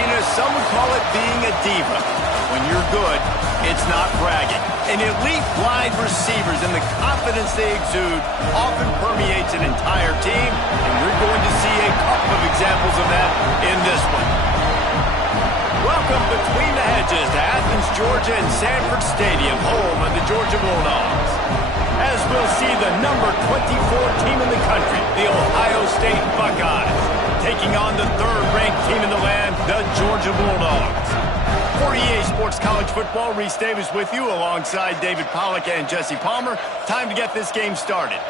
flashiness, some would call it being a diva. When you're good, it's not bragging. And elite wide receivers and the confidence they exude often permeates an entire team, and you're going to see a couple of examples of that in this one. Welcome between the hedges to Athens, Georgia and Sanford Stadium, home of the Georgia Bulldogs. As we'll see the number 24 team in the country, the Ohio State Buckeyes, taking on the third-ranked team in the land, the Georgia Bulldogs. For EA Sports College Football, Reese Davis with you alongside David Pollack and Jesse Palmer. Time to get this game started.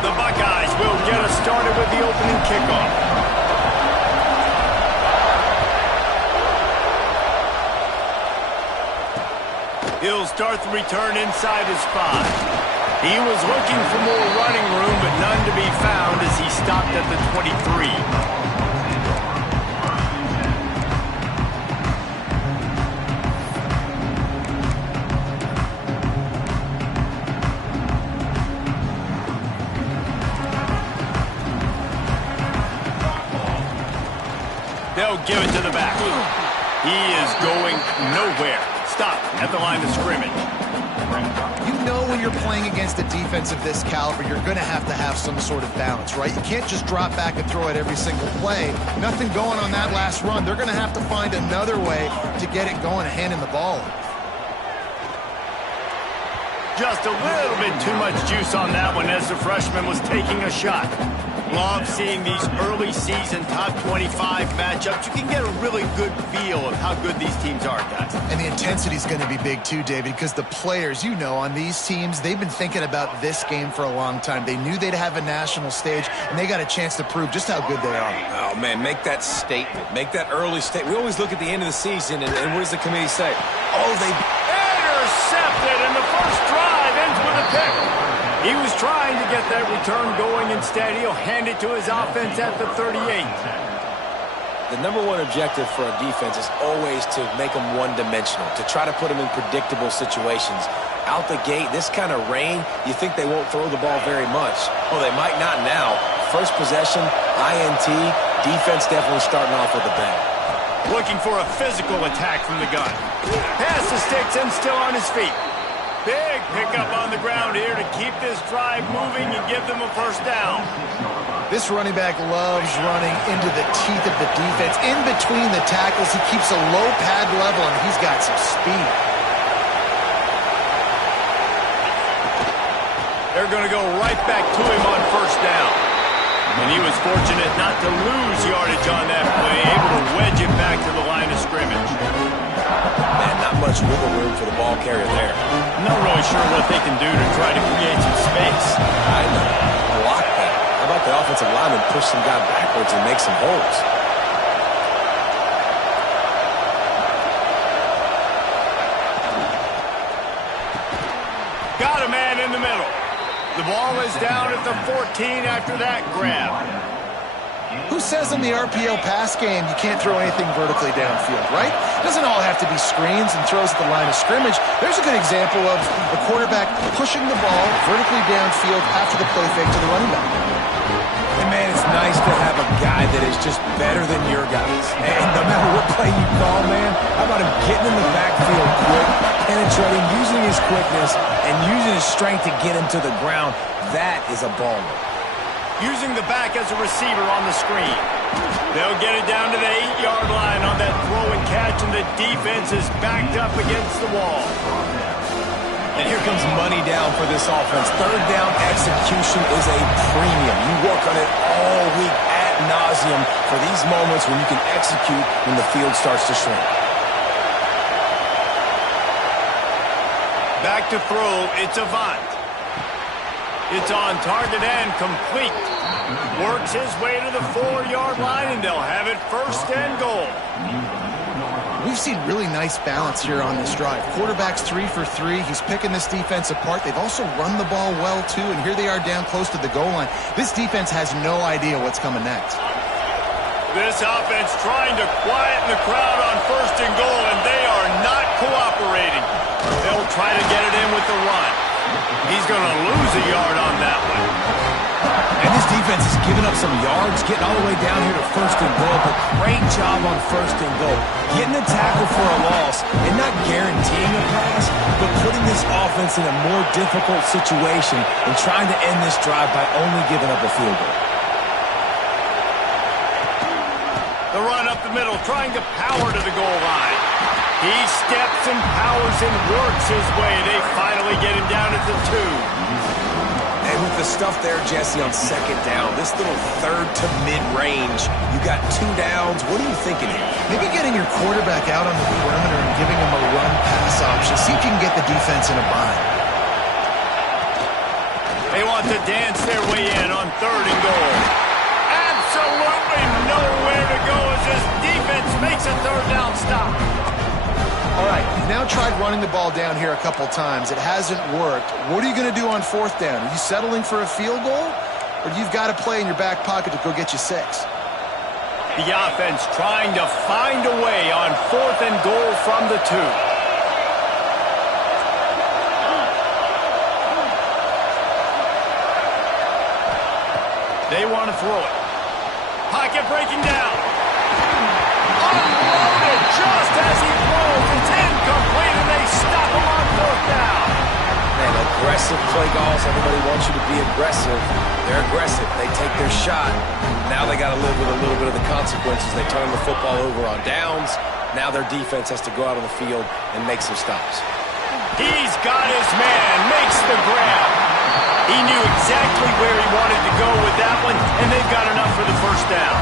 The Buckeyes will get us started with the opening kickoff. He'll start the return inside his 5. He was looking for more running room, but none to be found as he stopped at the 23. They'll give it to the back. He is going nowhere. Stop at the line of scrimmage. You know when you're playing against a defense of this caliber, you're going to have some sort of balance, right? You can't just drop back and throw it every single play. Nothing going on that last run. They're going to have to find another way to get it going and handing the ball. Just a little bit too much juice on that one as the freshman was taking a shot. Love seeing these early season top 25 matchups. You can get a really good feel of how good these teams are, guys. And the intensity is going to be big too, David, because the players, you know, on these teams, they've been thinking about this game for a long time. They knew they'd have a national stage, and they got a chance to prove just how good they are. Oh, man, make that statement. Make that early statement. We always look at the end of the season, and what does the committee say? Oh, they... Intercepted, and the first drive ends with a pick. He was trying to get that return going. Instead, he'll hand it to his offense at the 38. The number one objective for a defense is always to make them one-dimensional, to try to put them in predictable situations. Out the gate, this kind of rain, you think they won't throw the ball very much. Oh, they might not now. First possession, INT, defense definitely starting off with a bang. Looking for a physical attack from the gun. Pass the sticks and still on his feet. Big pickup on the ground here to keep this drive moving and give them a first down. This running back loves running into the teeth of the defense. In between the tackles, he keeps a low pad level, and he's got some speed. They're going to go right back to him on first down. And he was fortunate not to lose yardage on that play, able to wedge it back to the line of scrimmage. Man, not much wiggle room for the ball carrier there. Not really sure what they can do to try to create some space. I know. Block that. How about the offensive lineman push some guy backwards and make some holes? Got a man in the middle. The ball is down at the 14 after that grab. Who says in the RPO pass game you can't throw anything vertically downfield, right? It doesn't all have to be screens and throws at the line of scrimmage. There's a good example of a quarterback pushing the ball vertically downfield after the play fake to the running back. And, man, it's nice to have a guy that is just better than your guys. And no matter what play you call, man, how about him getting in the backfield quick, penetrating, using his quickness, and using his strength to get him to the ground? That is a baller. Using the back as a receiver on the screen. They'll get it down to the 8-yard line on that throw and catch, and the defense is backed up against the wall. And here comes money down for this offense. Third down execution is a premium. You work on it all week ad nauseum for these moments when you can execute when the field starts to shrink. Back to throw, it's Avant. It's on target and complete. Works his way to the 4-yard line, and they'll have it first and goal. We've seen really nice balance here on this drive. Quarterback's 3 for 3. He's picking this defense apart. They've also run the ball well, too, and here they are down close to the goal line. This defense has no idea what's coming next. This offense trying to quieten the crowd on first and goal, and they are not cooperating. They'll try to get it in with the run. He's going to lose a yard on that one. And this defense has given up some yards, getting all the way down here to first and goal, but great job on first and goal. Getting a tackle for a loss and not guaranteeing a pass, but putting this offense in a more difficult situation and trying to end this drive by only giving up a field goal. The run up the middle, trying to power to the goal line. He steps and powers and works his way. They finally get him down at the 2. And with the stuff there, Jesse, on second down, this little third to mid-range, you got 2 downs. What are you thinking here? Maybe getting your quarterback out on the perimeter and giving him a run-pass option. See if you can get the defense in a bind. They want to dance their way in on 3rd and goal. Absolutely nowhere to go as this defense makes a 3rd down stop. All right, you've now tried running the ball down here a couple times. It hasn't worked. What are you going to do on 4th down? Are you settling for a field goal? Or you've got to play in your back pocket to go get you 6? The offense trying to find a way on 4th and goal from the 2. They want to throw it. Pocket breaking down. Unloaded just as he throws. It's incomplete, and they stop him on 4th down. Man, aggressive play calls. Everybody wants you to be aggressive. They're aggressive. They take their shot. Now they got to live with a little bit of the consequences. They turn the football over on downs. Now their defense has to go out on the field and make some stops. He's got his man. Makes the grab. He knew exactly where he wanted to go with that one, and they've got enough for the 1st down.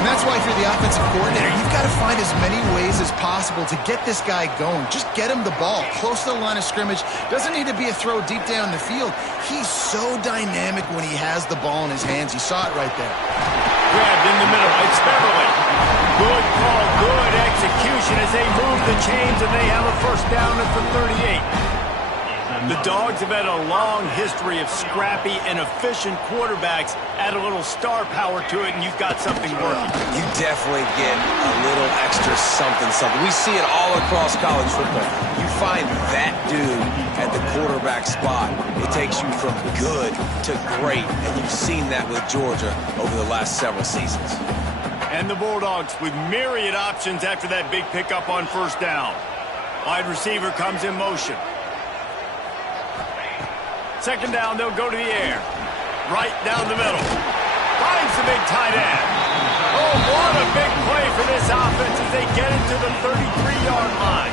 And that's why if you're the offensive coordinator, you've got to find as many ways as possible to get this guy going. Just get him the ball close to the line of scrimmage. Doesn't need to be a throw deep down the field. He's so dynamic when he has the ball in his hands. You saw it right there. Grabbed in the middle. It's Beverly. Good call, good execution as they move the chains, and they have a 1st down at the 38. The Dogs have had a long history of scrappy and efficient quarterbacks. Add a little star power to it, and you've got something working. You definitely get a little extra something. We see it all across college football. You find that dude at the quarterback spot. It takes you from good to great, and you've seen that with Georgia over the last several seasons. And the Bulldogs with myriad options after that big pickup on 1st down. Wide receiver comes in motion. 2nd down, they'll go to the air. Right down the middle. Finds the big tight end. Oh, what a big play for this offense as they get it to the 33-yard line.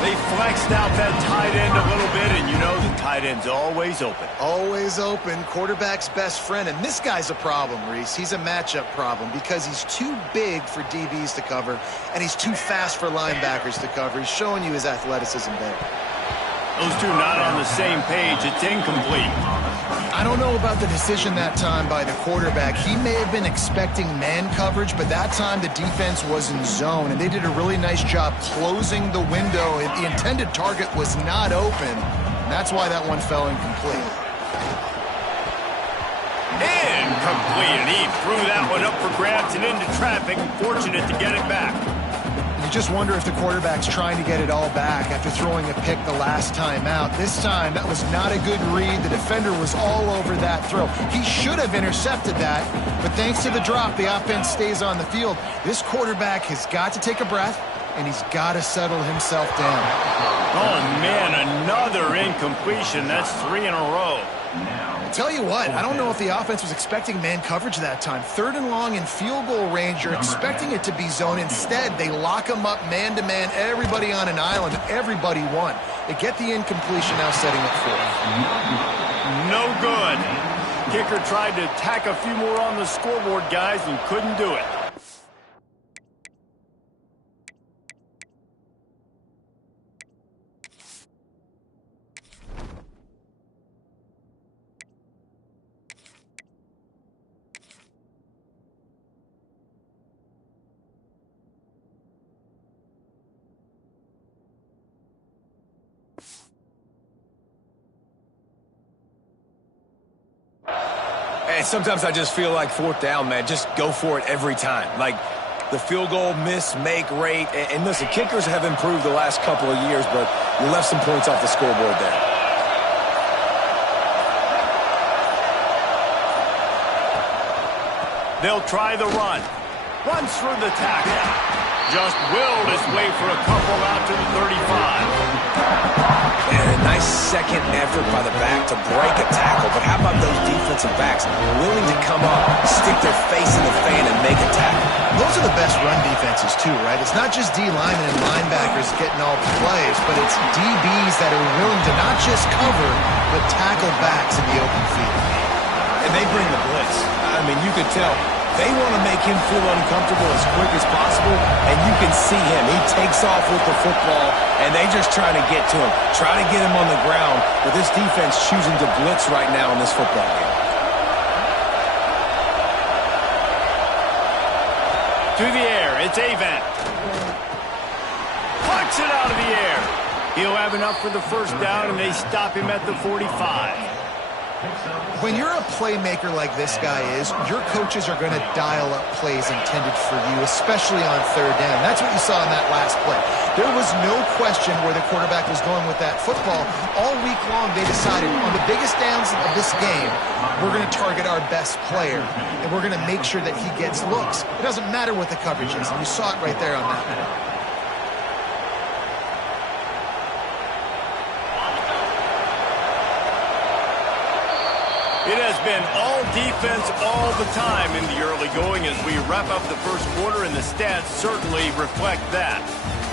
They flexed out that tight end a little bit, and you know the tight end's always open. Always open. Quarterback's best friend. And this guy's a problem, Reese. He's a matchup problem because he's too big for DBs to cover, and he's too fast for linebackers to cover. He's showing you his athleticism there. Those two not on the same page. It's incomplete. I don't know about the decision that time by the quarterback. He may have been expecting man coverage, but that time the defense was in zone, and they did a really nice job closing the window. The intended target was not open, and that's why that one fell incomplete. Incomplete, and he threw that one up for grabs and into traffic. Fortunate to get it back. You just wonder if the quarterback's trying to get it all back after throwing a pick the last time out. This time, that was not a good read. The defender was all over that throw. He should have intercepted that, but thanks to the drop, the offense stays on the field. This quarterback has got to take a breath, and he's got to settle himself down. Oh, man, another incompletion. That's 3 in a row. Tell you what, I don't know if the offense was expecting man coverage that time. 3rd and long in field goal range, you're expecting it to be zone. Instead, they lock them up man-to-man, everybody on an island, everybody won. They get the incompletion, now setting up 4th. No good. Kicker tried to tack a few more on the scoreboard, guys, and couldn't do it. And sometimes I just feel like 4th down, man, just go for it every time. Like, the field goal miss-make rate. And listen, kickers have improved the last couple of years, but you left some points off the scoreboard there. They'll try the run. Runs through the tackle. Just willed his way for a couple out to the 35. And a nice second effort by the back to break a tackle. But how about those defensive backs willing to come up, stick their face in the fan, and make a tackle? Those are the best run defenses, too, right? It's not just D-linemen and linebackers getting all the plays, but it's DBs that are willing to not just cover, but tackle backs in the open field. And they bring the blitz. I mean, you could tell they want to make him feel uncomfortable as quick as possible, and you can see him. He takes off with the football, and they just try to get to him, try to get him on the ground, but this defense choosing to blitz right now in this football game. To the air, it's Avant. Plucks it out of the air. He'll have enough for the first down, and they stop him at the 45. When you're a playmaker like this guy is, your coaches are going to dial up plays intended for you, especially on third down. That's what you saw in that last play. There was no question where the quarterback was going with that football. All week long, they decided on the biggest downs of this game, we're going to target our best player, and we're going to make sure that he gets looks. It doesn't matter what the coverage is, and you saw it right there on that one. It has been all defense all the time in the early going as we wrap up the first quarter, and the stats certainly reflect that.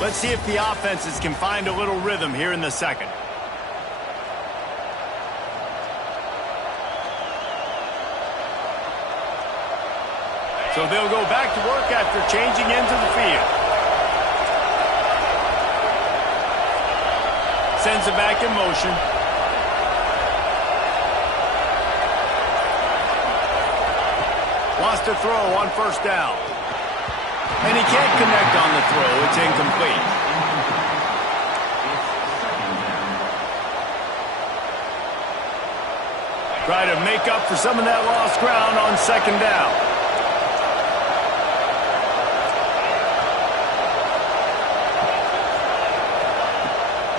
Let's see if the offenses can find a little rhythm here in the second. So they'll go back to work after changing into the field. Sends it back in motion. Wants to throw on first down. And he can't connect on the throw. It's incomplete. Try to make up for some of that lost ground on second down.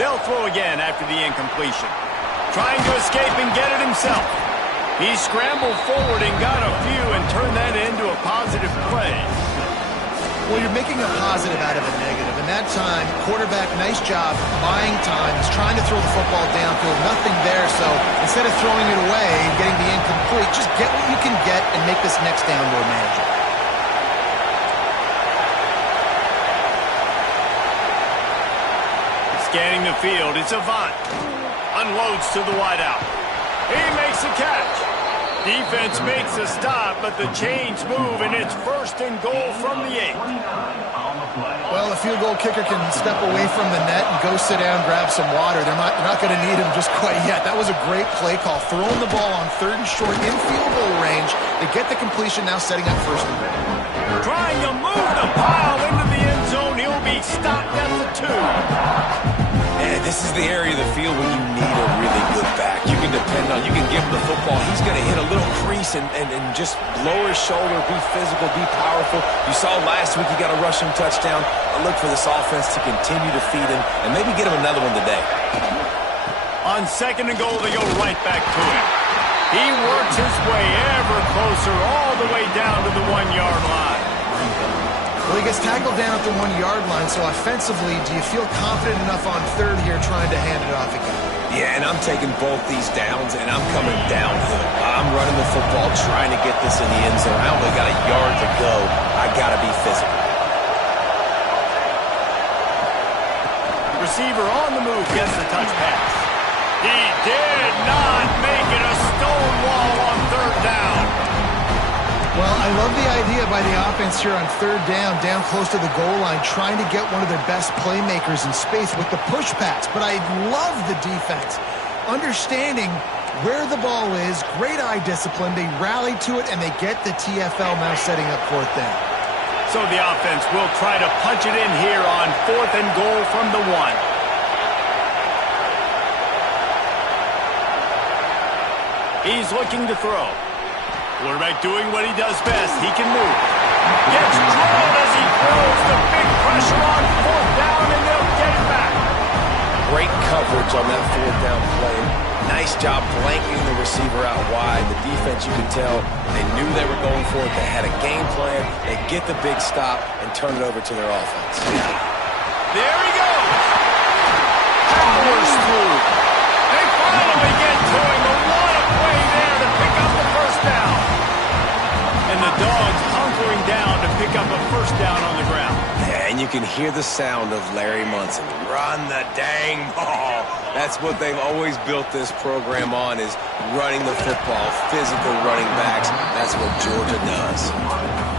They'll throw again after the incompletion. Trying to escape and get it himself. He scrambled forward and got a few and turned that into a positive play. Well, you're making a positive out of a negative. And that time, quarterback, nice job, buying time. He's trying to throw the football downfield. Nothing there, so instead of throwing it away and getting the incomplete, just get what you can get and make this next down more manageable. Scanning the field, it's Avant. Unloads to the wideout. He makes a catch. Defense makes a stop, but the chains move, and it's first and goal from the 8. Well, the field goal kicker can step away from the net and go sit down, grab some water. They're not going to need him just quite yet. That was a great play call. Throwing the ball on third and short in field goal range. They get the completion, now setting up first and goal. Trying to move the pile into the end zone. He'll be stopped at the 2. And this is the area of the field where you need a really good back. You can depend on, you can give him the football. He's going to hit a little crease and just lower his shoulder, be physical, be powerful. You saw last week he got a rushing touchdown. I look for this offense to continue to feed him and maybe get him another one today. On second and goal, they go right back to him. He works his way ever closer all the way down to the 1-yard line. Well, he gets tackled down at the 1-yard line, so offensively, do you feel confident enough on third here trying to hand it off again? Yeah, and I'm taking both these downs, and I'm coming downhill. I'm running the football, trying to get this in the end zone. I only got a yard to go. I got to be physical. Receiver on the move gets the touch pass. He did not make it a stone wall on third down. Well, I love the idea by the offense here on third down close to the goal line, trying to get one of their best playmakers in space with the push pass. But I love the defense, understanding where the ball is, great eye discipline. They rally to it, and they get the TFL now setting up fourth down. So the offense will try to punch it in here on fourth and goal from the 1. He's looking to throw. Quarterback doing what he does best. He can move. Gets drawn as he throws the big pressure on fourth down, and they'll get it back. Great coverage on that fourth down play. Nice job blanketing the receiver out wide. The defense, you could tell, they knew they were going for it. They had a game plan. They get the big stop and turn it over to their offense. There he goes. Powers through. They finally get to him. A lot of play there to pick up the first down. And the Dogs hunkering down to pick up a first down on the ground. And you can hear the sound of Larry Munson. Run the dang ball. That's what they've always built this program on, is running the football, physical running backs. That's what Georgia does.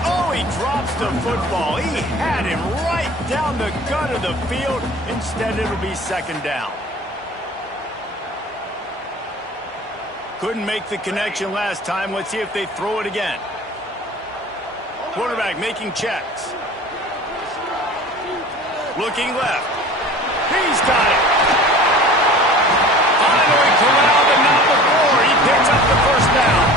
Oh, he drops the football. He had him right down the gut of the field. Instead, it'll be second down. Couldn't make the connection last time. Let's see if they throw it again. Quarterback making checks. Looking left. He's got it. Finally corralled, but not before. He picks up the first down.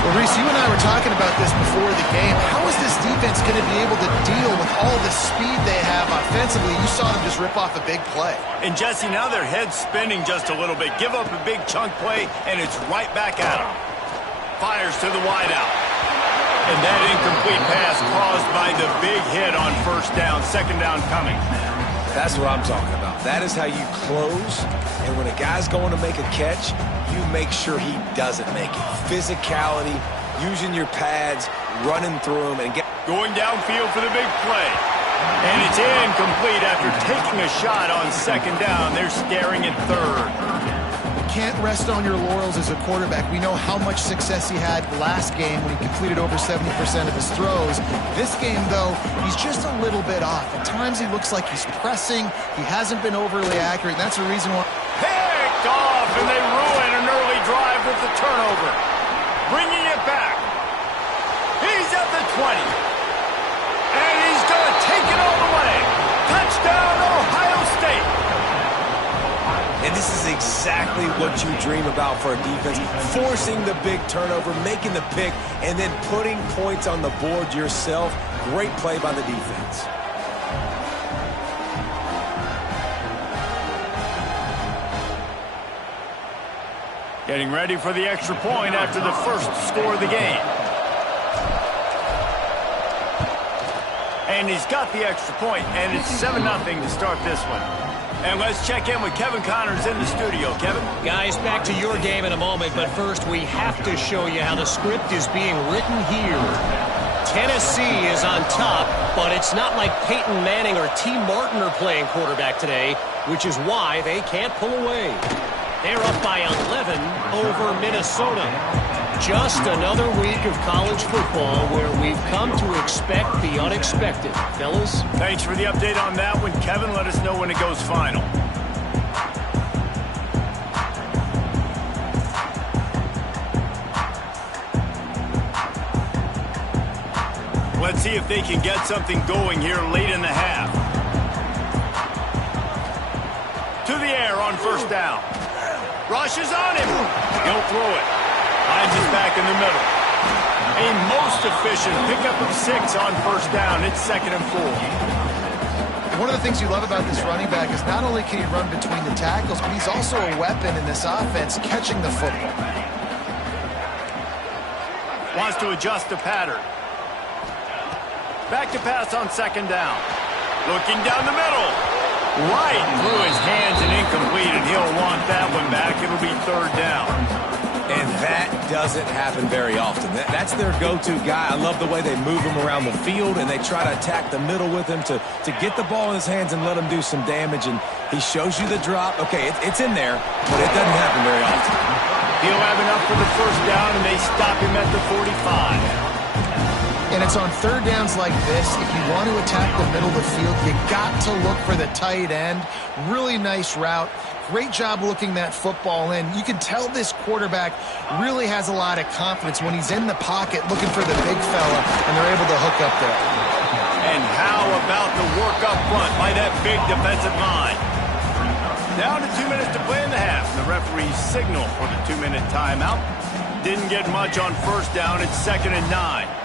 Well, Reese, you and I were talking about this before the game. How is this defense going to be able to deal with all the speed they have offensively? You saw them just rip off a big play. And Jesse, now their head's spinning just a little bit. Give up a big chunk play, and it's right back at them. Fires to the wideout. And that incomplete pass caused by the big hit on first down. Second down coming. That's what I'm talking about. That is how you close. And when a guy's going to make a catch, you make sure he doesn't make it. Physicality, using your pads, running through them, and going downfield for the big play. And it's incomplete after taking a shot on second down. They're staring at third. Can't rest on your laurels as a quarterback. We know how much success he had last game when he completed over 70% of his throws. This game, though, he's just a little bit off. At times he looks like he's pressing. He hasn't been overly accurate, and that's the reason why. Picked off, and they ruin an early drive with the turnover. Bringing it back. He's at the 20. And he's going to take it all the way. Touchdown, Ohio State. And this is exactly what you dream about for a defense. Forcing the big turnover, making the pick, and then putting points on the board yourself. Great play by the defense. Getting ready for the extra point after the first score of the game. And he's got the extra point, and it's 7-0 to start this one. And let's check in with Kevin Connors in the studio. Kevin? Guys, back to your game in a moment, but first we have to show you how the script is being written here. Tennessee is on top, but it's not like Peyton Manning or T. Martin are playing quarterback today, which is why they can't pull away. They're up by 11 over Minnesota. Just another week of college football where we've come to expect the unexpected. Fellas? Thanks for the update on that one, Kevin. Let us know when it goes final. Let's see if they can get something going here late in the half. To the air on first down. Rush is on him. He'll throw it. Finds his back in the middle. A most efficient pickup of 6 on first down. It's 2nd and 4. One of the things you love about this running back is not only can he run between the tackles, but he's also a weapon in this offense catching the football. Wants to adjust the pattern. Back to pass on second down. Looking down the middle. Right through his hands and incomplete, and he'll want that one back. It'll be third down. And that doesn't happen very often. That's their go-to guy. I love the way they move him around the field, and they try to attack the middle with him to get the ball in his hands and let him do some damage. And he shows you the drop. Okay, it's in there, but it doesn't happen very often. He'll have enough for the first down, and they stop him at the 45. And it's on third downs like this, if you want to attack the middle of the field, you got to look for the tight end. Really nice route. Great job looking that football in. You can tell this quarterback really has a lot of confidence when he's in the pocket looking for the big fella, and they're able to hook up there. And how about the work up front by that big defensive line? Down to 2 minutes to play in the half. The referee's signal for the 2-minute timeout. Didn't get much on first down. It's 2nd and 9.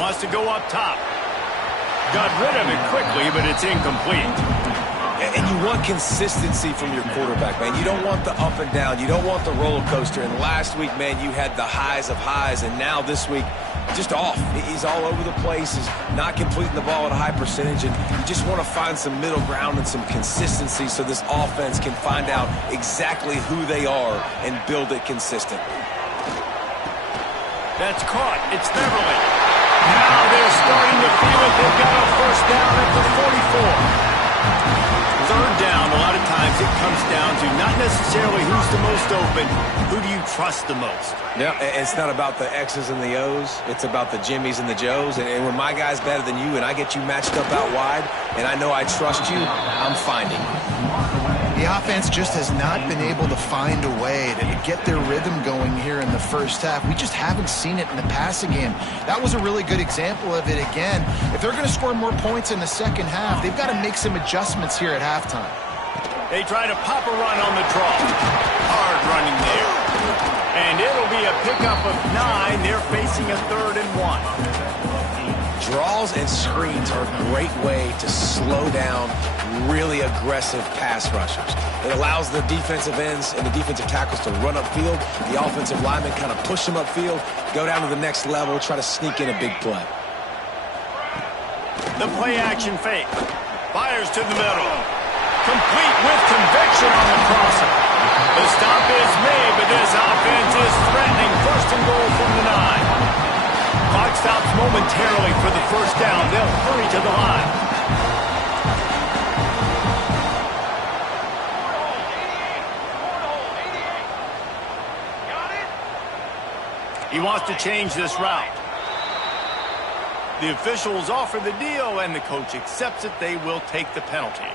Wants to go up top. Got rid of it quickly, but it's incomplete. And you want consistency from your quarterback, man. You don't want the up and down. You don't want the roller coaster. And last week, man, you had the highs of highs. And now this week, just off. He's all over the place. He's not completing the ball at a high percentage. And you just want to find some middle ground and some consistency so this offense can find out exactly who they are and build it consistent. That's caught. It's Beverly. Now they're starting to feel it. They've got a first down at the 44. Third down, a lot of times it comes down to not necessarily who's the most open, who do you trust the most? Yeah, it's not about the X's and the O's. It's about the Jimmies and the Joes. And when my guy's better than you and I get you matched up out wide and I know I trust you, I'm finding you. The offense just has not been able to find a way to get their rhythm going here in the first half. We just haven't seen it in the passing game. That was a really good example of it again. If they're going to score more points in the second half, they've got to make some adjustments here at halftime. They try to pop a run on the draw. Hard running there. And it'll be a pickup of 9. They're facing a 3rd and 1. Draws and screens are a great way to slow down really aggressive pass rushers. It allows the defensive ends and the defensive tackles to run upfield. The offensive linemen kind of push them upfield, go down to the next level, try to sneak in a big play. The play action fake. Fires to the middle. Complete with conviction on the crosser. The stop is made, but this offense is threatening. 1st and goal from the 9. Clock stops momentarily for the first down. They'll hurry to the line. He wants to change this route. The officials offer the deal, and the coach accepts it. They will take the penalty.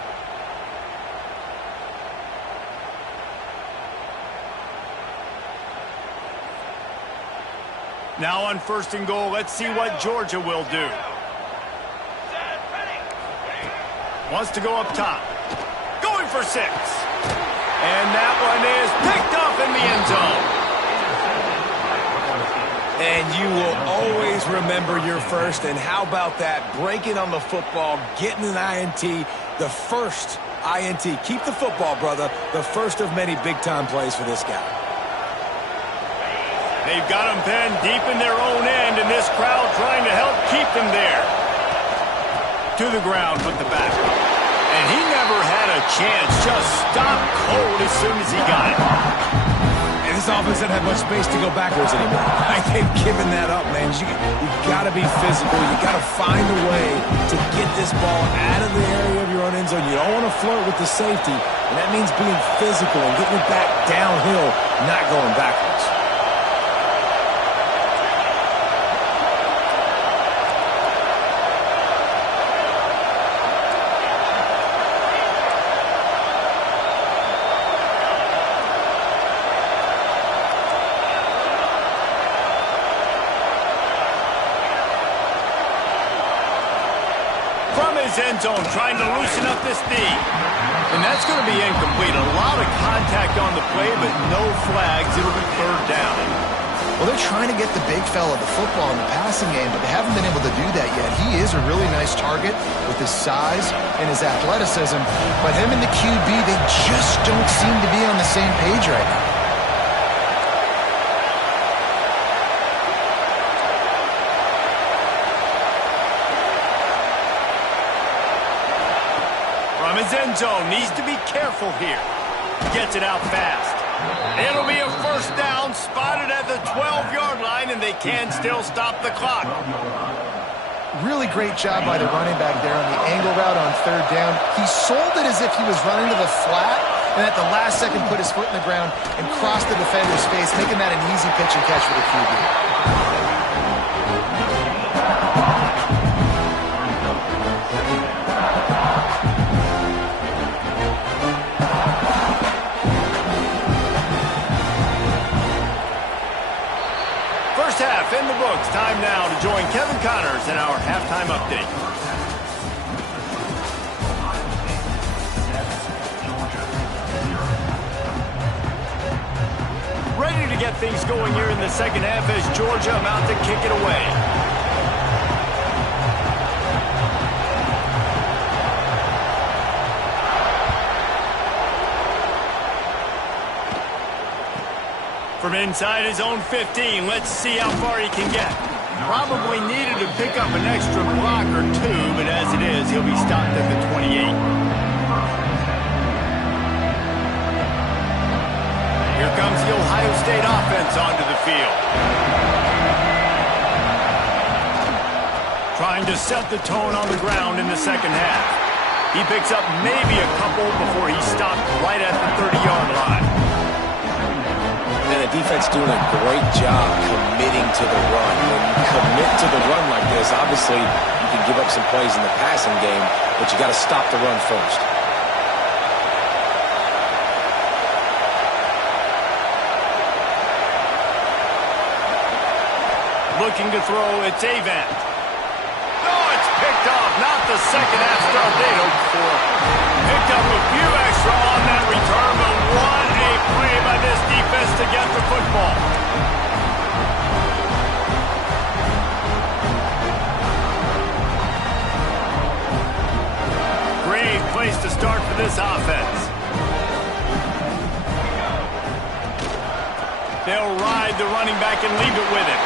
Now on 1st and goal, let's see what Georgia will do. Wants to go up top. Going for 6. And that one is picked up in the end zone. And you will always remember your first. And how about that? Breaking on the football, getting an INT, the first INT. Keep the football, brother. The first of many big-time plays for this guy. They've got them pinned deep in their own end, and this crowd trying to help keep them there. To the ground with the back. And he never had a chance. Just stopped cold as soon as he got it. And this offense doesn't have much space to go backwards anymore. They've given that up, man. You got to be physical. You got to find a way to get this ball out of the area of your own end zone. You don't want to flirt with the safety, and that means being physical and getting it back downhill, not going backwards. End zone trying to loosen up this knee. And that's going to be incomplete. A lot of contact on the play, but no flags. It'll be 3rd down. Well, they're trying to get the big fella the football in the passing game, but they haven't been able to do that yet. He is a really nice target with his size and his athleticism, but him and the QB, they just don't seem to be on the same page right now. His end zone needs to be careful here. Gets it out fast. It'll be a first down, spotted at the 12-yard line, and they can still stop the clock. Really great job by the running back there on the angle route on 3rd down. He sold it as if he was running to the flat, and at the last second put his foot in the ground and crossed the defender's face, making that an easy pitch and catch for the QB. In the books. Time now to join Kevin Connors in our halftime update. Ready to get things going here in the second half as Georgia about to kick it away. From inside his own 15, let's see how far he can get. Probably needed to pick up an extra block or two, but as it is, he'll be stopped at the 28. Here comes the Ohio State offense onto the field. Trying to set the tone on the ground in the second half. He picks up maybe a couple before he's stopped right at the 30-yard line. And the defense doing a great job committing to the run. When you commit to the run like this, obviously you can give up some plays in the passing game, but you got to stop the run first. Looking to throw, it's Avant. Oh, it's picked off. Not the second half start they'd hoped for. Picked up a few extra on that return, but what a play by this defense to get the football. Great place to start for this offense. They'll ride the running back and leave it with him.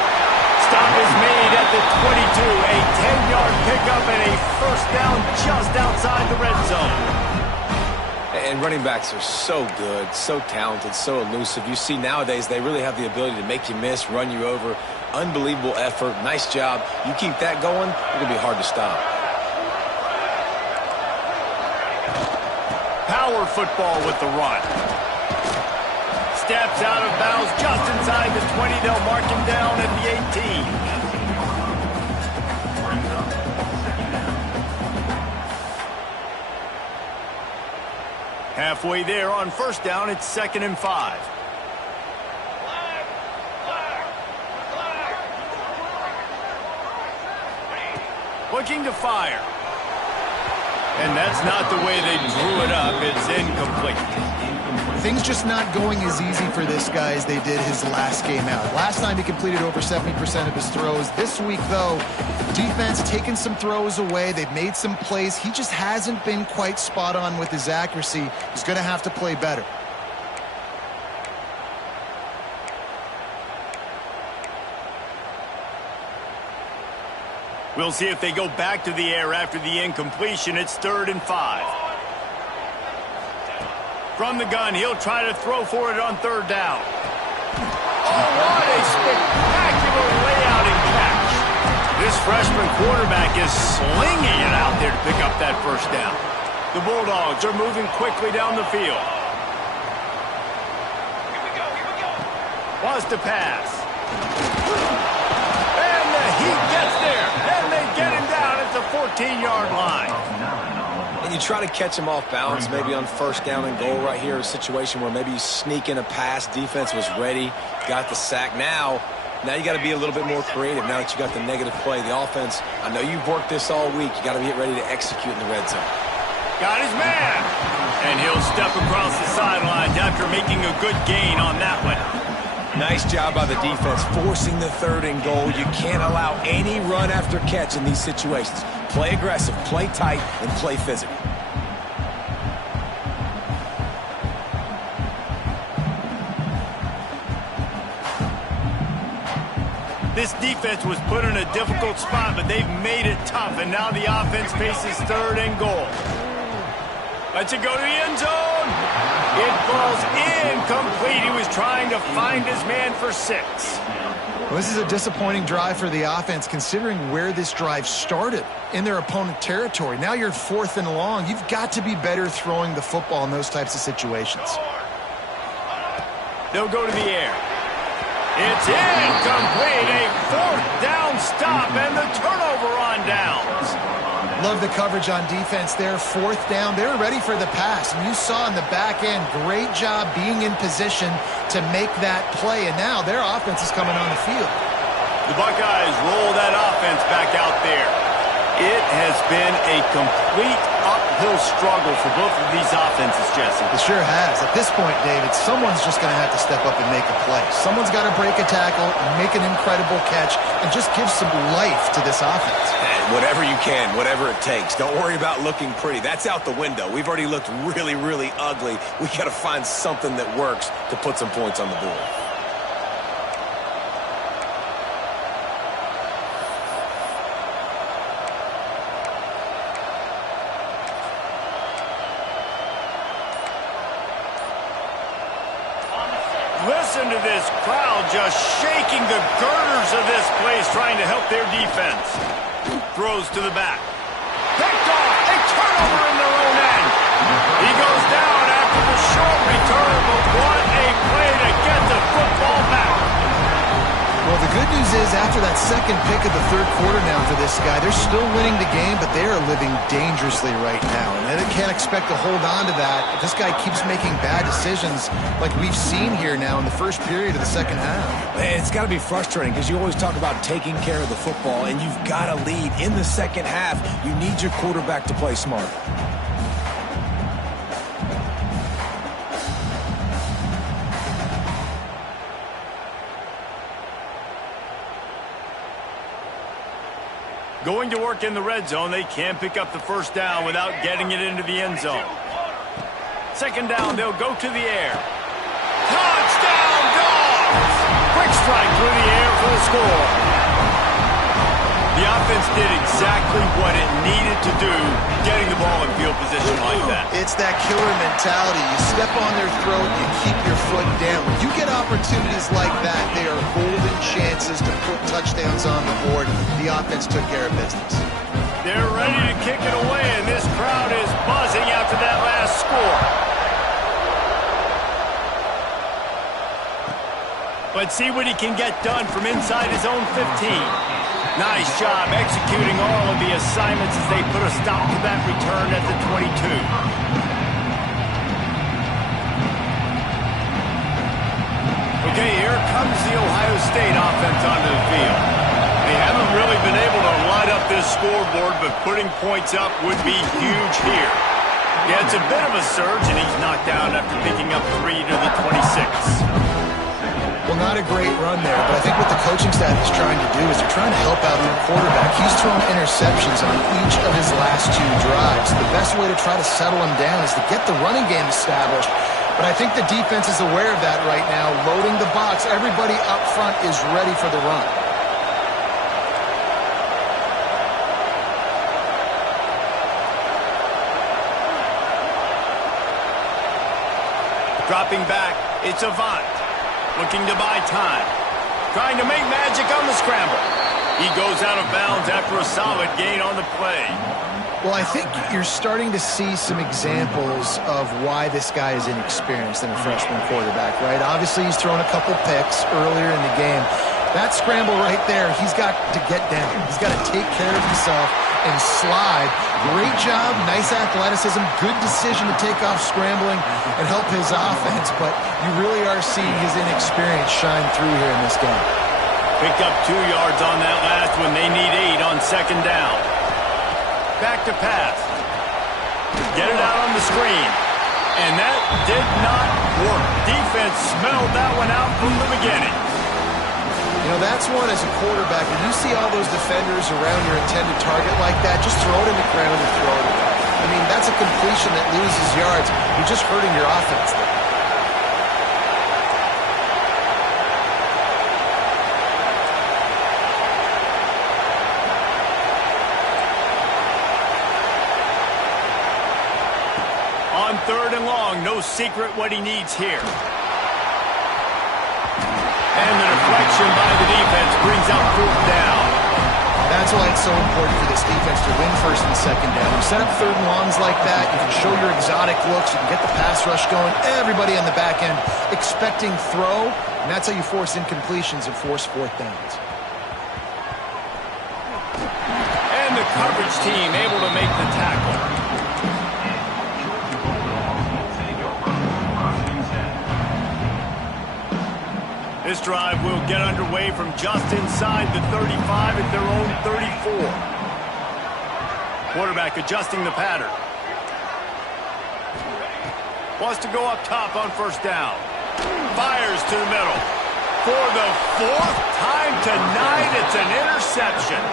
Stop is made at the 22. A 10-yard pickup and a first down just outside the red zone. And running backs are so good, so talented, so elusive. You see nowadays they really have the ability to make you miss, run you over. Unbelievable effort. Nice job. You keep that going, it's going to be hard to stop. Power football with the run. Steps out of bounds just inside the 20. They'll mark him down at the 18. Halfway there on first down, it's 2nd and 5. Looking to fire. And that's not the way they drew it up. It's incomplete. Things just not going as easy for this guy as they did his last game out. Last time he completed over 70% of his throws. This week, though, defense taking some throws away. They've made some plays. He just hasn't been quite spot on with his accuracy. He's going to have to play better. We'll see if they go back to the air after the incompletion. It's 3rd and 5. From the gun, he'll try to throw for it on 3rd down. Oh, what a spectacular layout and catch. This freshman quarterback is slinging it out there to pick up that first down. The Bulldogs are moving quickly down the field. Wants to pass. And he gets there. And they get him down at the 14-yard line. And you try to catch him off balance, maybe on 1st down and goal right here, a situation where maybe you sneak in a pass. Defense was ready, got the sack. Now you got to be a little bit more creative now that you got the negative play. The offense, I know you've worked this all week. You got to get ready to execute in the red zone. Got his man. And he'll step across the sidelines after making a good gain on that one. Nice job by the defense, forcing the 3rd and goal. You can't allow any run after catch in these situations. Play aggressive, play tight, and play physical. This defense was put in a difficult spot, but they've made it tough, and now the offense faces 3rd and goal. Lets it go to the end zone. It falls incomplete. He was trying to find his man for 6. Well, this is a disappointing drive for the offense, considering where this drive started in their opponent territory. Now you're 4th and long. You've got to be better throwing the football in those types of situations. They'll go to the air. It's incomplete. A 4th down stop and the turnover on downs. Love the coverage on defense there. 4th down. They were ready for the pass. And you saw in the back end, great job being in position to make that play. And now their offense is coming on the field. The Buckeyes roll that offense back out there. It has been a complete uphill struggle for both of these offenses, Jesse. It sure has. At this point, David, someone's just going to have to step up and make a play. Someone's got to break a tackle, make an incredible catch, and just give some life to this offense. And whatever you can, whatever it takes. Don't worry about looking pretty. That's out the window. We've already looked really, really ugly. We got to find something that works to put some points on the board. crowd just shaking the girders of this place, trying to help their defense. Throws to the back. Picked off. A turnover in their own end. He goes down after the short return, but what a play to get the football back. Well, the good news is after that second pick of the third quarter now for this guy, they're still winning the game, but they are living dangerously right now. And they can't expect to hold on to that if this guy keeps making bad decisions like we've seen here now in the first period of the second half. It's got to be frustrating because you always talk about taking care of the football, and you've got to lead in the second half. You need your quarterback to play smart. Going to work in the red zone, they can't pick up the first down without getting it into the end zone. Second down, they'll go to the air. Touchdown, Dogs! Quick strike through the air for the score. The offense did exactly what it needed to do, getting the ball in field position like that. It's that killer mentality. You step on their throat, you keep your foot down. When you get opportunities like that, they are golden chances to put touchdowns on the board. The offense took care of business. They're ready to kick it away, and this crowd is buzzing after that last score. But see what he can get done from inside his own 15. Nice job executing all of the assignments as they put a stop to that return at the 22. Okay, here comes the Ohio State offense onto the field. They haven't really been able to light up this scoreboard, but putting points up would be huge here. Yeah, it's a bit of a surge, and he's knocked down after picking up 3 to the 26. Well, not a great run there, but I think what the coaching staff is trying to do is they're trying to help out their quarterback. He's thrown interceptions on each of his last 2 drives. The best way to try to settle him down is to get the running game established. But I think the defense is aware of that right now, loading the box. Everybody up front is ready for the run. Dropping back, it's Avant. Looking to buy time. Trying to make magic on the scramble. He goes out of bounds after a solid gain on the play. Well, I think you're starting to see some examples of why this guy is inexperienced in a freshman quarterback, right? Obviously, he's thrown a couple picks earlier in the game. That scramble right there, he's got to get down. He's got to take care of himself and slide. Great job, nice athleticism, good decision to take off scrambling and help his offense, but you really are seeing his inexperience shine through here in this game. Picked up 2 yards on that last one. They need 8 on second down. Back to pass. Get it out on the screen. And that did not work. Defense smelled that one out from the beginning. You know, that's one as a quarterback. When you see all those defenders around your intended target like that, just throw it in the ground and throw it away. I mean, that's a completion that loses yards. You're just hurting your offense there. On third and long, no secret what he needs here. And the deflection by the defense brings up fourth down. That's why it's so important for this defense to win first and second down. You set up third and longs like that, you can show your exotic looks, you can get the pass rush going, everybody on the back end expecting throw, and that's how you force incompletions and force fourth downs. And the coverage team able to make the tackle. This drive will get underway from just inside the 35 at their own 34. Quarterback adjusting the pattern. Wants to go up top on first down. Fires to the middle. For the 4th time tonight, it's an interception.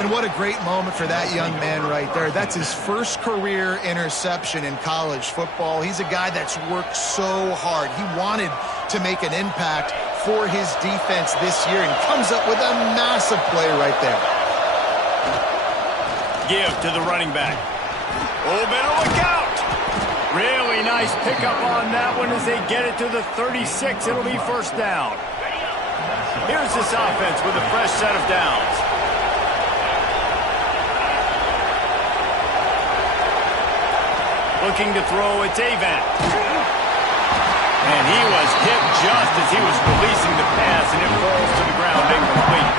And what a great moment for that young man right there. That's his first career interception in college football. He's a guy that's worked so hard. He wanted to make an impact for his defense this year and comes up with a massive play right there. Give to the running back. Oh, better look out. Really nice pickup on that one as they get it to the 36. It'll be first down. Here's this offense with a fresh set of downs. Looking to throw, it's Avant. And he was hit just as he was releasing the pass, and it falls to the ground incomplete.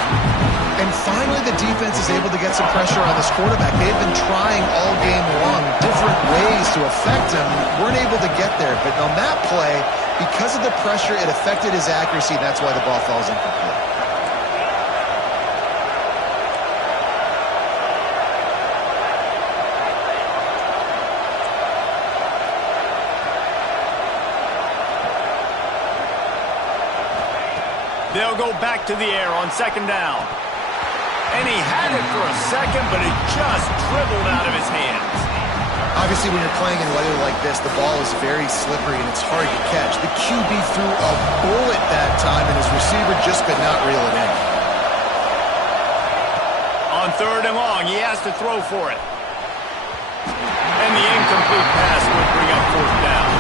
And finally, the defense is able to get some pressure on this quarterback. They've been trying all game long different ways to affect him. Weren't able to get there. But on that play, because of the pressure, it affected his accuracy. That's why the ball falls incomplete. They'll go back to the air on second down. And he had it for a second, but it just dribbled out of his hands. Obviously, when you're playing in weather like this, the ball is very slippery and it's hard to catch. The QB threw a bullet that time, and his receiver just could not reel it in. On third and long, he has to throw for it. And the incomplete pass will bring up fourth down.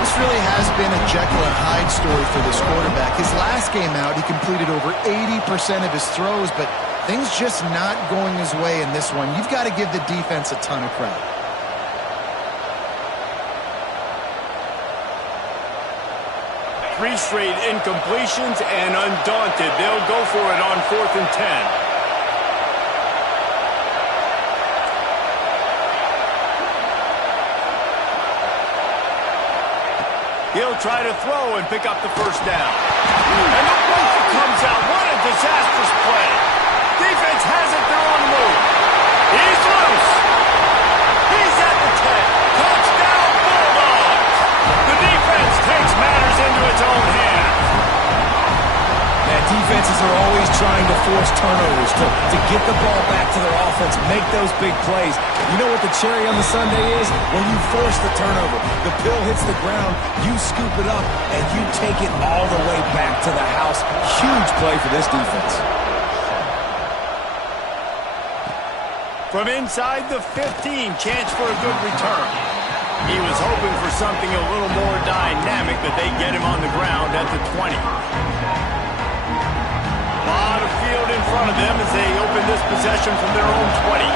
This really has been a Jekyll and Hyde story for this quarterback. His last game out, he completed over 80% of his throws, but things just not going his way in this one. You've got to give the defense a ton of credit. Three straight incompletions, and undaunted, they'll go for it on 4th and 10. He'll try to throw and pick up the first down. And the ball comes out. What a disastrous play. Defense has it. They're on the move. He's loose. He's at the 10. Touchdown, Bulldogs. The defense takes matters into its own hands. Defenses are always trying to force turnovers to get the ball back to their offense, make those big plays. You know what the cherry on the sundae is? When you force the turnover, the pill hits the ground, you scoop it up, and you take it all the way back to the house. Huge play for this defense. From inside the 15, chance for a good return. He was hoping for something a little more dynamic, but they get him on the ground at the 20. A lot of field in front of them as they open this possession from their own 20.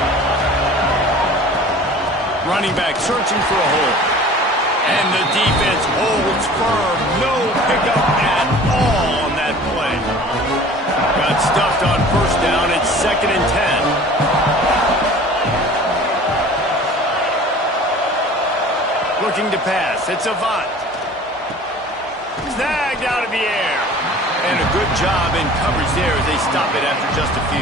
Running back searching for a hole. And the defense holds firm. No pickup at all on that play. Got stuffed on first down. It's 2nd and 10. Looking to pass. It's Avant. Snagged out of the air. And a good job in coverage there as they stop it after just a few.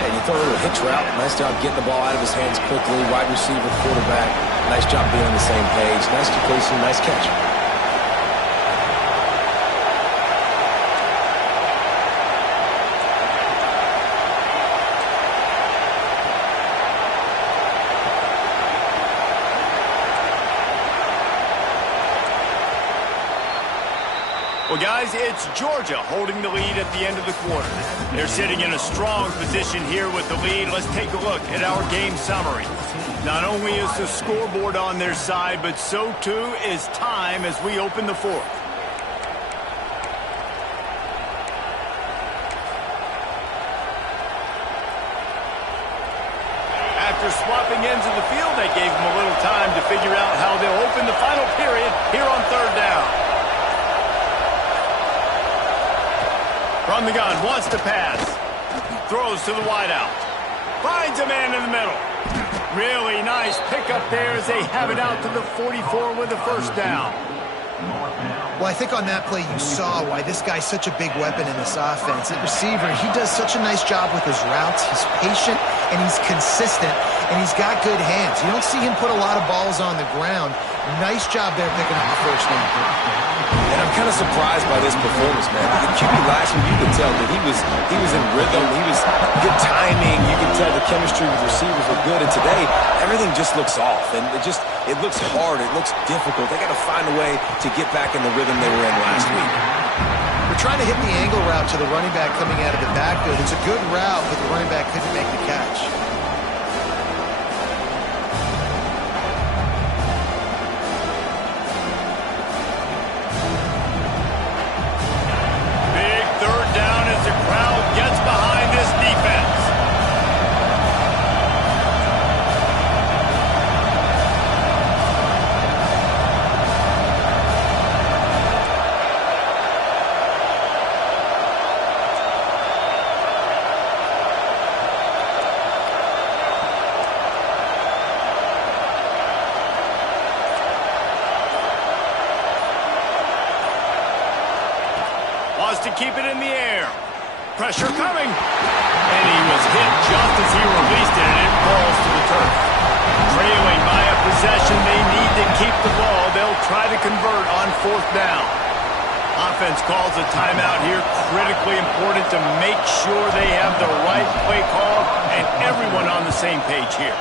Yeah, you throw a little hitch route. Nice job getting the ball out of his hands quickly. Wide receiver, quarterback. Nice job being on the same page. Nice completion, nice catch. Well, guys, it's Georgia holding the lead at the end of the quarter. They're sitting in a strong position here with the lead. Let's take a look at our game summary. Not only is the scoreboard on their side, but so too is time as we open the fourth. After swapping ends of the field, they gave them a little time to figure out how they'll open the final period here on third down. From the gun, wants to pass. Throws to the wideout. Finds a man in the middle. Really nice pickup there as they have it out to the 44 with a first down. Well, I think on that play you saw why this guy's such a big weapon in this offense. At receiver, he does such a nice job with his routes. He's patient, and he's consistent, and he's got good hands. You don't see him put a lot of balls on the ground. Nice job there picking up the first down. And I'm kind of surprised by this performance, man. The QB last year, you could tell that he was in rhythm. He was good timing. You could tell the chemistry with receivers were good. And today, everything just looks off. And it looks hard. It looks difficult. They got to find a way to get back in the rhythm they were in last week. We're trying to hit the angle route to the running back coming out of the backfield. It's a good route, but the running back couldn't make the catch. Wants to keep it in the air. Pressure coming. And he was hit just as he released it, and it falls to the turf. Trailing by a possession, they need to keep the ball. They'll try to convert on 4th down. Offense calls a timeout here. Critically important to make sure they have the right play call and everyone on the same page here.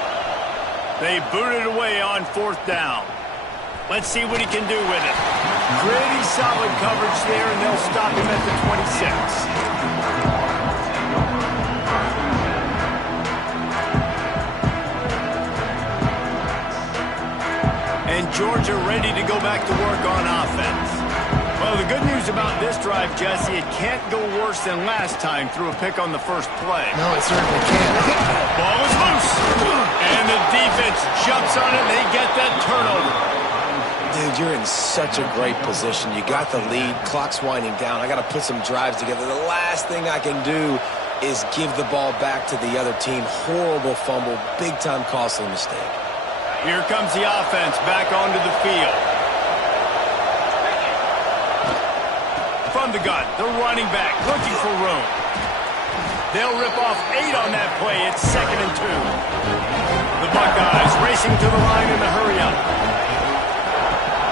They boot it away on 4th down. Let's see what he can do with it. Pretty solid coverage there, and they'll stop him at the 26. And Georgia ready to go back to work on offense. Well, the good news about this drive, Jesse, it can't go worse than last time through a pick on the first play. No, it certainly can't. Ball is loose. And the defense jumps on it. They get that turnover. Dude, you're in such a great position. You got the lead. Clock's winding down. I got to put some drives together. The last thing I can do is give the ball back to the other team. Horrible fumble. Big-time costly mistake. Here comes the offense back onto the field. From the gun, the running back looking for room. They'll rip off 8 on that play. It's 2nd and 2. The Buckeyes racing to the line in the hurry-up.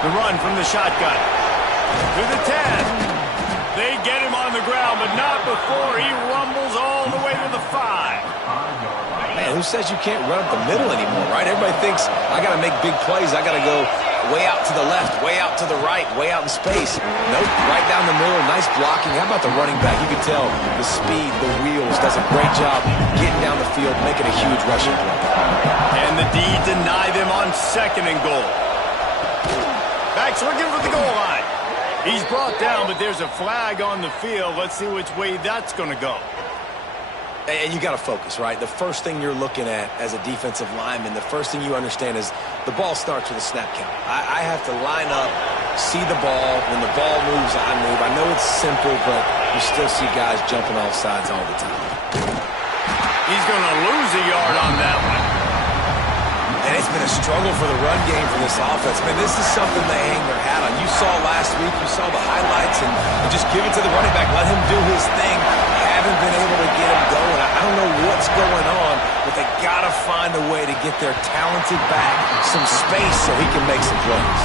The run from the shotgun. To the 10. They get him on the ground, but not before he rumbles all the way to the 5. Man, who says you can't run up the middle anymore, right? Everybody thinks, I got to make big plays. I got to go way out to the left, way out to the right, way out in space. Nope, right down the middle. Nice blocking. How about the running back? You can tell the speed, the wheels, does a great job getting down the field, making a huge rushing play. And the D deny them on 2nd and goal. Back's looking for the goal line. He's brought down, but there's a flag on the field. Let's see which way that's going to go. And you got to focus, right? The first thing you're looking at as a defensive lineman, the first thing you understand is the ball starts with a snap count. I have to line up, see the ball. When the ball moves, I move. I know it's simple, but you still see guys jumping off sides all the time. He's going to lose a yard on that one. And it's been a struggle for the run game for this offense. Man, this is something they hang their hat on. You saw last week, you saw the highlights, and just give it to the running back. Let him do his thing. Haven't been able to get him going. I don't know what's going on, but they got to find a way to get their talented back some space so he can make some plays.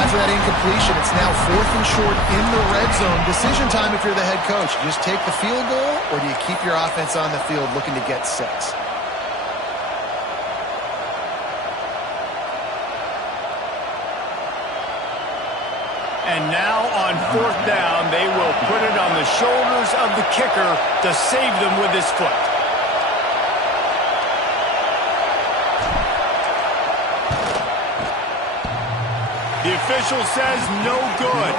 After that incompletion, it's now 4th and short in the red zone. Decision time if you're the head coach. You just take the field goal, or do you keep your offense on the field looking to get 6? And now on 4th down, they will put it on the shoulders of the kicker to save them with his foot. The official says no good.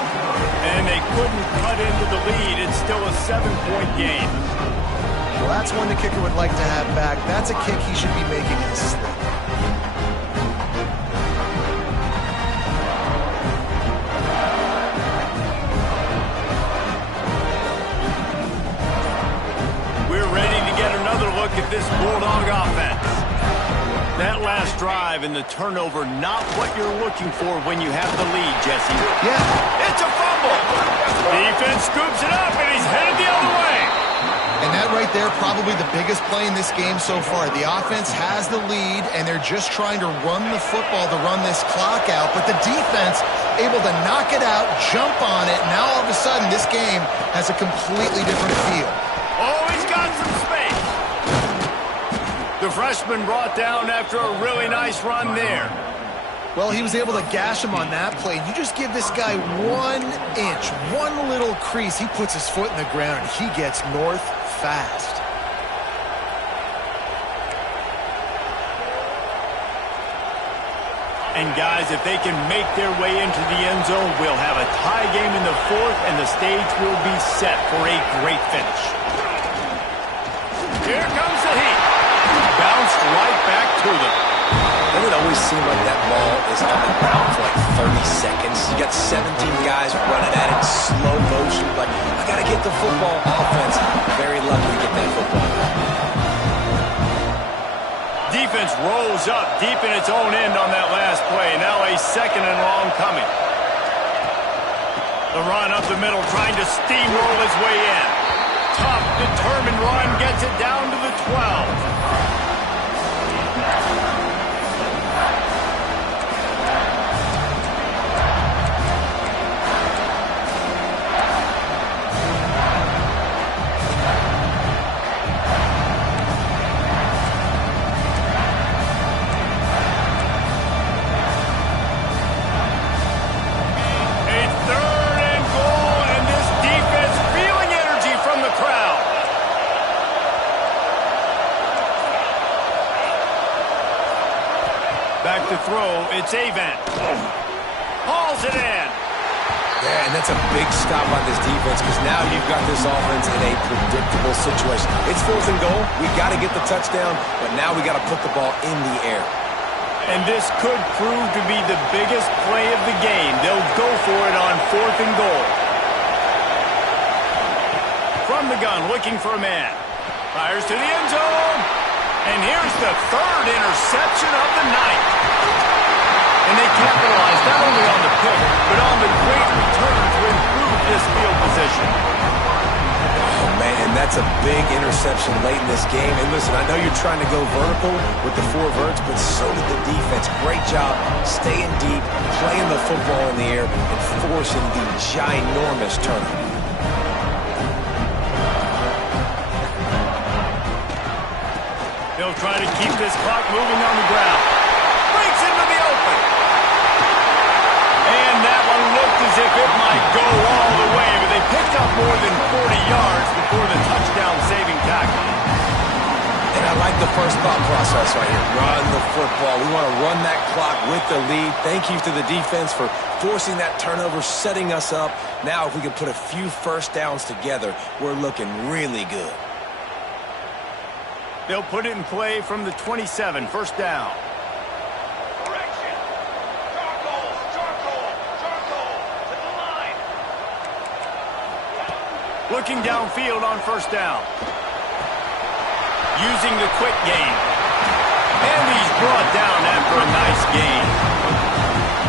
And they couldn't cut into the lead. It's still a 7-point game. Well, that's one the kicker would like to have back. That's a kick he should be making in his sleep. Look at this Bulldog offense. That last drive and the turnover, not what you're looking for when you have the lead, Jesse. Yeah. It's a fumble. Defense scoops it up, and he's headed the other way. And that right there, probably the biggest play in this game so far. The offense has the lead, and they're just trying to run the football to run this clock out. But the defense able to knock it out, jump on it. Now all of a sudden, this game has a completely different feel. Oh, he's got some space. The freshman brought down after a really nice run there. Well, he was able to gash him on that play. You just give this guy 1 inch, one little crease. He puts his foot in the ground, and he gets north fast. And guys, if they can make their way into the end zone, we'll have a tie game in the 4th, and the stage will be set for a great finish. Here comes the heat. Bounced right back to them. Doesn't it always seem like that ball is on the ground for like 30 seconds? You got 17 guys running at it in slow motion. Like, I got to get the football. Offense, very lucky to get that football. Defense rolls up deep in its own end on that last play. Now a 2nd and long coming. The run up the middle, trying to steamroll his way in. Tough, determined run, gets it down to the 12. Back to throw, it's Avant. Hauls it in. Yeah, and that's a big stop on this defense because now you've got this offense in a predictable situation. It's 4th and goal. We got to get the touchdown, but now we got to put the ball in the air. And this could prove to be the biggest play of the game. They'll go for it on 4th and goal. From the gun, looking for a man. Fires to the end zone. And here's the 3rd interception of the night. And they capitalize not only on the pick, but on the great return to improve this field position. Oh, man, that's a big interception late in this game. And listen, I know you're trying to go vertical with the 4 verts, but so did the defense. Great job staying deep, playing the football in the air, and forcing the ginormous turnover. They'll try to keep this clock moving on the ground. Breaks into the open. And that one looked as if it might go all the way, but they picked up more than 40 yards before the touchdown-saving tackle. And I like the first thought process right here. Run the football. We want to run that clock with the lead. Thank you to the defense for forcing that turnover, setting us up. Now if we can put a few first downs together, we're looking really good. They'll put it in play from the 27, 1st down. Correction. Charcoal to the line. Looking downfield on 1st down. Using the quick game. And he's brought down after a nice gain.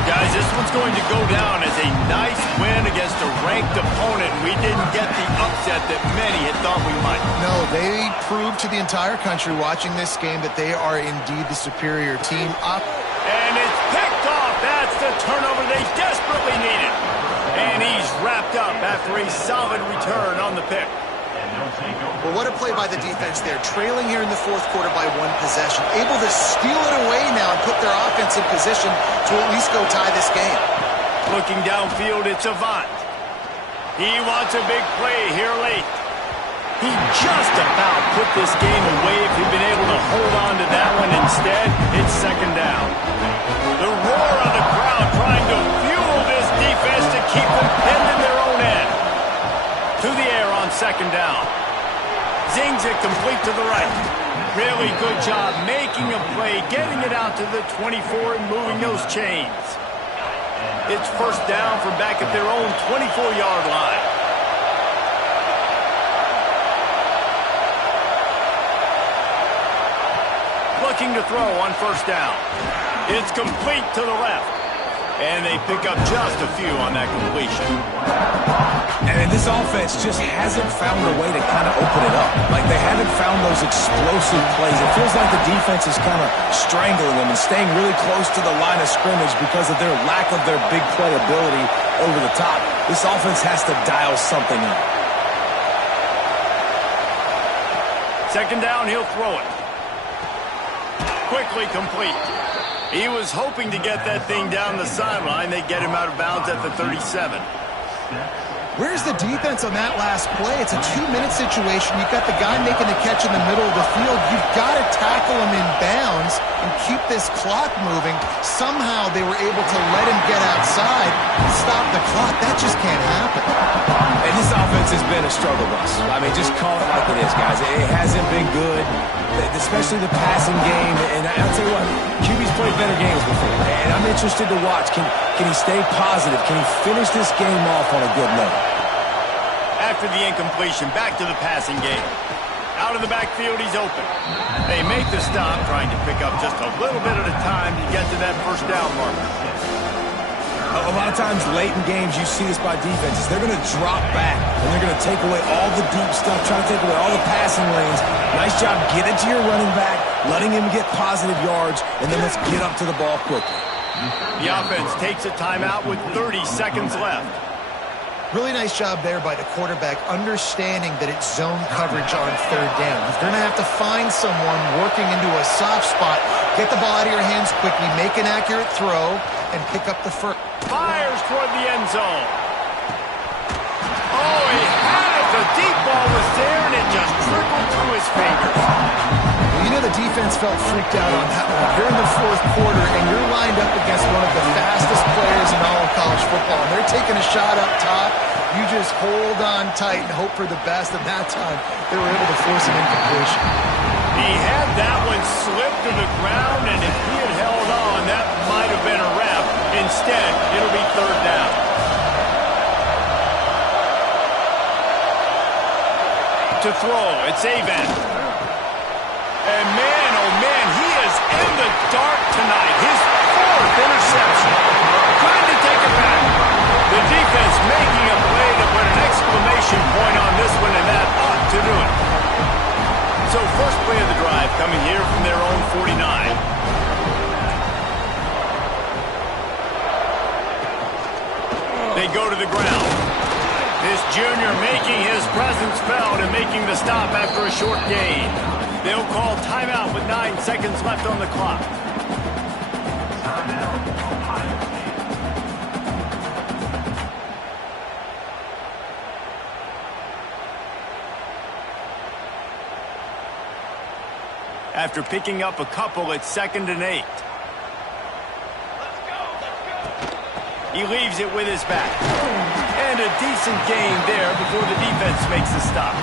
Guys, this one's going to go down as a nice win against a ranked opponent. We didn't get the upset that many had thought we might. No, they proved to the entire country watching this game that they are indeed the superior team. And it's picked off. That's the turnover they desperately needed. And he's wrapped up after a solid return on the pick. Well, what a play by the defense there. Trailing here in the 4th quarter by 1 possession. Able to steal it away now and put their offense in position to at least go tie this game. Looking downfield, it's Avant. He wants a big play here late. He just about put this game away if he'd been able to hold on to that one. Instead, it's 2nd down. The roar of the crowd trying to fuel this defense to keep them pinned in their own end. To the air on 2nd down. Zings it complete to the right. Really good job making a play, getting it out to the 24 and moving those chains. It's 1st down from back at their own 24-yard line. Looking to throw on 1st down. It's complete to the left. And they pick up just a few on that completion. And this offense just hasn't found a way to kind of open it up. Like they haven't found those explosive plays. It feels like the defense is kind of strangling them and staying really close to the line of scrimmage because of their lack of their big play ability over the top. This offense has to dial something up. 2nd down, he'll throw it. Quickly complete. He was hoping to get that thing down the sideline. They get him out of bounds at the 37. Where's the defense on that last play? It's a 2-minute situation. You've got the guy making the catch in the middle of the field. You've got to tackle him in bounds and keep this clock moving. Somehow they were able to let him get outside and stop the clock. That just can't happen. And this offense has been a struggle bus. I mean, just call it like it is, guys. It hasn't been good, especially the passing game. And I'll tell you what, QB's played better games before. And I'm interested to watch. Can he stay positive? Can he finish this game off on a good note? After the incompletion, back to the passing game. Out of the backfield, he's open. They make the stop, trying to pick up just a little bit at a time to get to that 1st down marker. A lot of times late in games, you see this by defenses. They're going to drop back, and they're going to take away all the deep stuff, try to take away all the passing lanes. Nice job getting to your running back, letting him get positive yards, and then let's get up to the ball quickly. The offense takes a timeout with 30 seconds left. Really nice job there by the quarterback, understanding that it's zone coverage on third down. You're going to have to find someone working into a soft spot, get the ball out of your hands quickly, make an accurate throw, and pick up the first. Fires toward the end zone. Oh, he had it. The deep ball was there, and it just trickled through his fingers. Well, you know the defense felt freaked out on that one. You're in the fourth quarter, and you're lined up against one of the fastest players in all of college football, and they're taking a shot up top. You just hold on tight and hope for the best, and that time they were able to force an incompletion. He had that one slip to the ground, and if he had held on, that might have been a wrap. Instead, it'll be third down. To throw, it's Avent. And man, oh man, he is in the dark tonight. His fourth interception. Trying to take it back. The defense making a play to put an exclamation point on this one, and that ought to do it. So first play of the drive coming here from their own 49. They go to the ground. This junior making his presence felt and making the stop after a short gain. They'll call timeout with 9 seconds left on the clock. After picking up a couple, it's 2nd and 8. He leaves it with his back. And a decent gain there before the defense makes the stop.